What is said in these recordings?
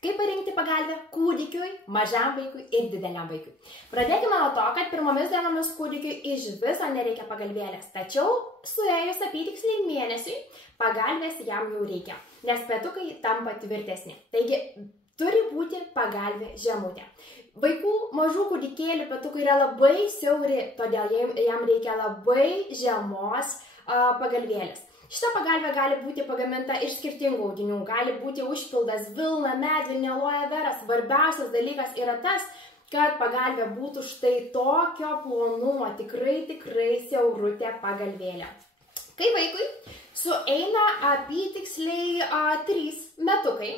Kaip parinkti pagalvę kūdikiui, mažam vaikui ir dideliam vaikui? Pradėkime nuo to, kad pirmomis dienomis kūdikiui iš viso nereikia pagalvėlės, tačiau suėjus apytiksliai mėnesiui pagalvės jam jau reikia, nes petukai tampa tvirtesni. Taigi turi būti pagalvė žemutė. Vaikų mažų kūdikėlių petukai yra labai siauri, todėl jam reikia labai žemos pagalvėlės. Šita pagalvė gali būti pagaminta iš skirtingų audinių, gali būti užpildas, vilna, medvilnė, aloe vera. Svarbiausias dalykas yra tas, kad pagalvė būtų štai tokio plonumo, tikrai siaurutė pagalvėlė. Kai vaikui sueina apytiksliai 3 metukai,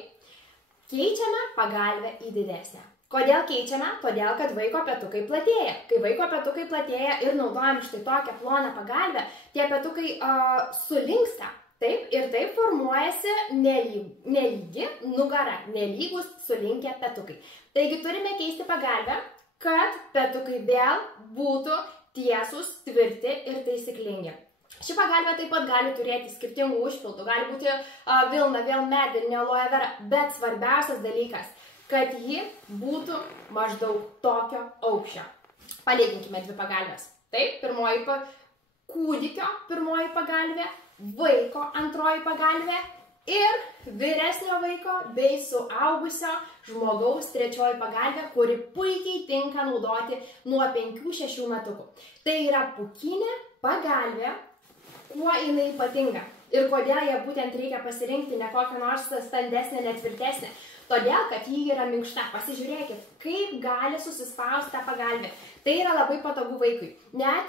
keičiame pagalvę į didesnę. Kodėl keičiame? Todėl, kad vaiko petukai platėja. Kai vaiko petukai platėja ir naudojam štai tokią ploną pagalvę, tie petukai sulinksta. Taip ir taip formuojasi nelygi nugara, nelygus sulinkę petukai. Taigi turime keisti pagalvę, kad petukai vėl būtų tiesūs, tvirti ir taisyklingi. Ši pagalvė taip pat gali turėti skirtingų užpildų, gali būti vilna, vėl medvilnė, aloe vera, bet svarbiausias dalykas, kad ji būtų maždaug tokio aukščio. Palyginkime dvi pagalvės. Taip, kūdikio pirmoji pagalvė, vaiko antroji pagalvė ir vyresnio vaiko bei suaugusio žmogaus trečioji pagalvė, kuri puikiai tinka naudoti nuo 5-6 metukų. Tai yra pūkinė pagalvė, kuo jinai ypatinga ir kodėl ją būtent reikia pasirinkti, ne kokią nors standesnę, netvirtesnę. Todėl, kad ji yra minkšta. Pasižiūrėkit, kaip gali susispausti tą pagalvę. Tai yra labai patogu vaikui. Net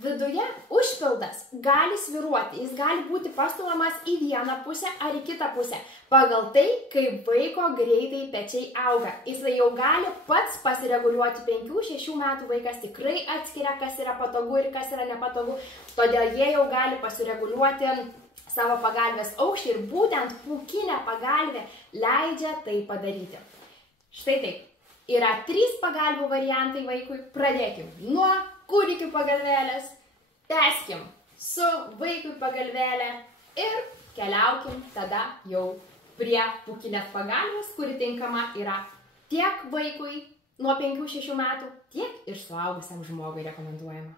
viduje užpildas gali svyruoti. Jis gali būti pastumiamas į vieną pusę ar į kitą pusę. Pagal tai, kaip vaiko greitai pečiai auga. Jis jau gali pats pasireguliuoti. 5-6 metų vaikas tikrai atskiria, kas yra patogu ir kas yra nepatogu. Todėl jie jau gali pasireguliuoti savo pagalvės aukštį ir būtent pūkinė pagalvė leidžia tai padaryti. Štai taip. Yra 3 pagalvių variantai vaikui. Pradėkim nuo kūdikių pagalvėlės, tęskim su vaikui pagalvėlė ir keliaukim tada jau prie pūkinės pagalvės, kuri tinkama yra tiek vaikui nuo 5-6 metų, tiek ir suaugusiam žmogui rekomenduojama.